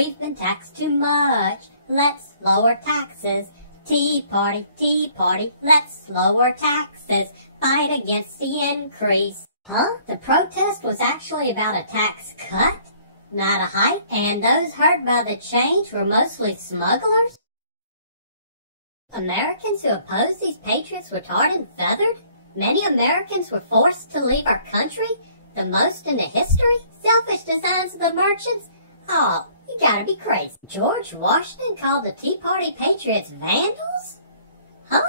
we've been taxed too much. Let's lower taxes. Tea party, let's lower taxes. Fight against the increase. Huh? The protest was actually about a tax cut, not a hike, and those hurt by the change were mostly smugglers? Americans who opposed these patriots were tarred and feathered? Many Americans were forced to leave our country? The most in the history? Selfish designs of the merchants? Oh, you gotta be crazy. George Washington called the Tea Party patriots vandals? Huh?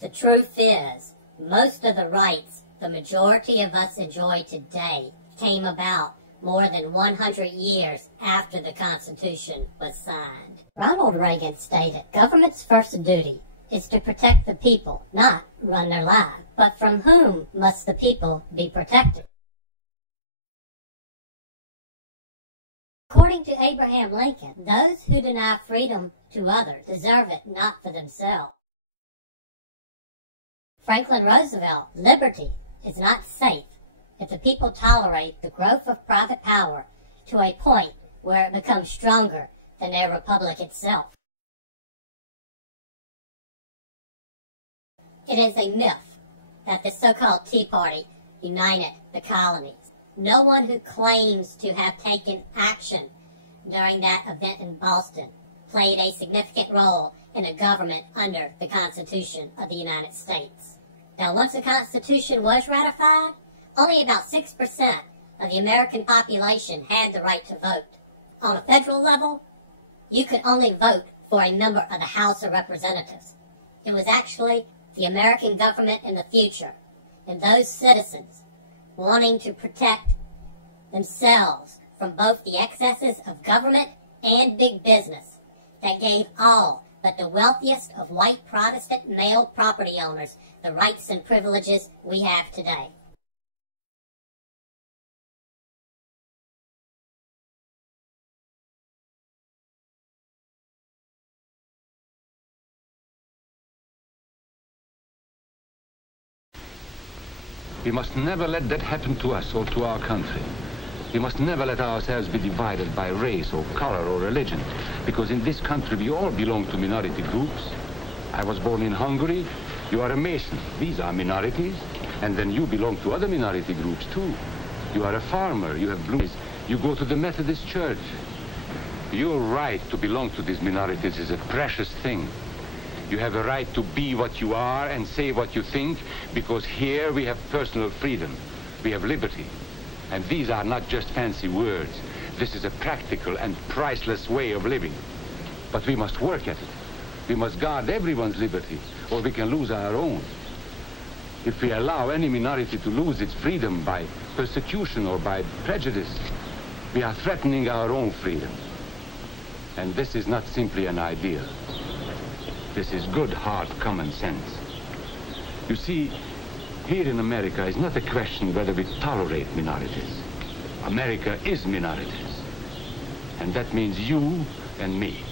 The truth is, most of the rights the majority of us enjoy today came about more than 100 years after the Constitution was signed. Ronald Reagan stated, government's first duty is to protect the people, not run their lives. But from whom must the people be protected? According to Abraham Lincoln, those who deny freedom to others deserve it not for themselves. Franklin Roosevelt, liberty is not safe if the people tolerate the growth of private power to a point where it becomes stronger than their republic itself. It is a myth that the so-called Tea Party united the colonies. No one who claims to have taken action during that event in Boston played a significant role in a government under the Constitution of the United States. Now, once the Constitution was ratified, only about 6% of the American population had the right to vote. On a federal level, you could only vote for a member of the House of Representatives. It was actually the American government in the future, and those citizens wanting to protect themselves from both the excesses of government and big business that gave all but the wealthiest of white Protestant male property owners the rights and privileges we have today. We must never let that happen to us or to our country. We must never let ourselves be divided by race or color or religion, because in this country we all belong to minority groups. I was born in Hungary. You are a Mason. These are minorities. And then you belong to other minority groups too. You are a farmer. You have blue eyes. You go to the Methodist Church. Your right to belong to these minorities is a precious thing. You have a right to be what you are and say what you think, because here we have personal freedom. We have liberty. And these are not just fancy words. This is a practical and priceless way of living. But we must work at it. We must guard everyone's liberty, or we can lose our own. If we allow any minority to lose its freedom by persecution or by prejudice, we are threatening our own freedom. And this is not simply an ideal. This is good, hard common sense. You see, here in America is not a question whether we tolerate minorities. America is minorities. And that means you and me.